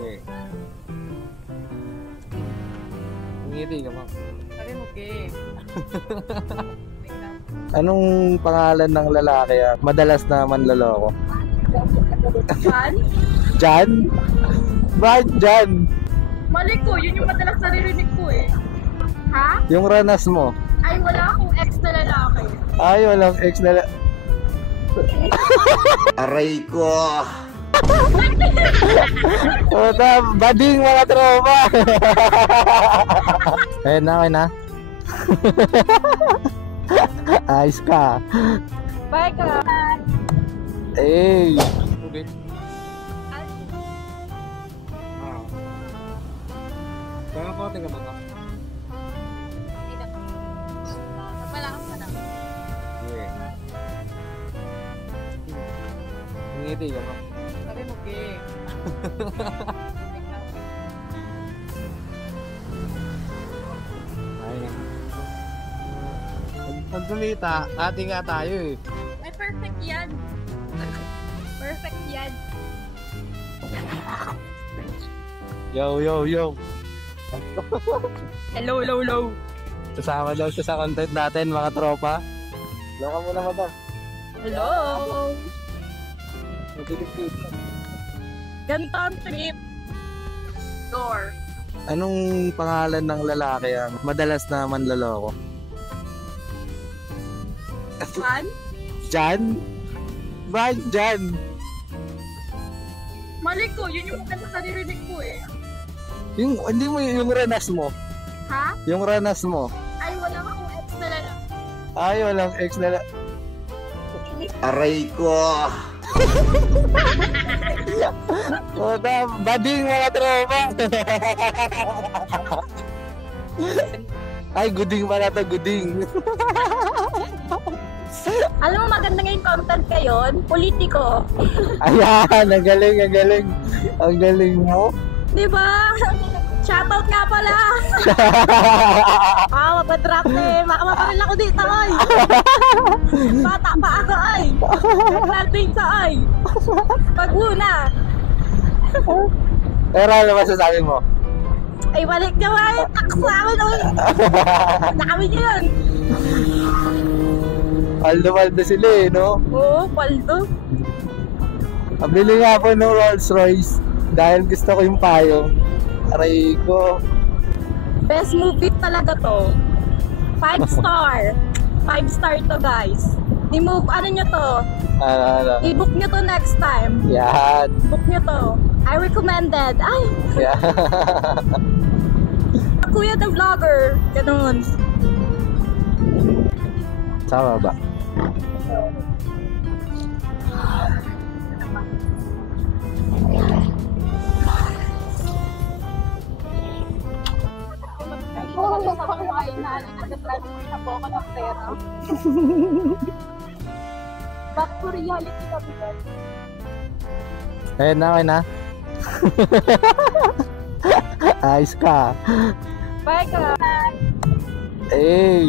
Sige. Ngiti ka mo. Sabi mo, okay. Anong pangalan ng lalaki yan? Madalas na manloloko. Jan? Jan? Bakit Jan? Mali ko, yun yung madalas naririnig ko eh. Ha? Yung ranas mo. Ay, wala akong ex na lalaki. Ay, walang ex na Aray ko! Bading mga tropa. Ayun na, ayun na. Ayos ka. Bye ka. Hey. Okay. Kaya ko tingnan mo ka. Malakas ka na. Sige. Ngiti ka mo. Sabi mo, okay. Ayun. Pagdumita, ate nga tayo eh. Ay, perfect yan. Perfect yan. Yo, yo, yo. Hello, low, low. Sasama daw siya sa content natin mga tropa. Loka muna mo ba? Hello. Matilig-tig. Ganito ang trip. Door. Anong pangalan ng lalaki yan? Madalas na manloloko. Jan? Jan? Bakit Jan? Mali ko, yun yung madalas naririnig ko eh. Yung, hindi mo yung ranas mo. Ha? Yung ranas mo. Ay, wala akong ex na lalaki. Ay, walang ex na Aray ko! Bading mga tropa. Ay, guding pala to, guding. Alam mo, maganda ngayon content ngayon, politiko. Ayan, ang galing, ang galing. Ang galing mo. Di ba? Shoutout nga pala. Mapadrap eh. Makapaparil ako dito ay. Bata pa ako ay. Naglating sa ay. Pag-una. Pero ano masasabi mo? Ay, balik nyo ay. Taksa amin ay. Nakami nyo yun. Paldo-paldo sila eh, no? Oo, paldo. Pabili nga po ng Rolls Royce dahil gusto ko yung payong. Aray ko. Best movie talaga to. 5 star. 5 star to guys. I-move, ano nyo to? Ano. I-book nyo to next time. Yan. Book nyo to. I recommended. Ay, Yan. Kuya the vlogger. Ganun. Sama ba? Back to reality kami guys. Ayun na, ayun na. Ayos ka. Bye ka. Hey.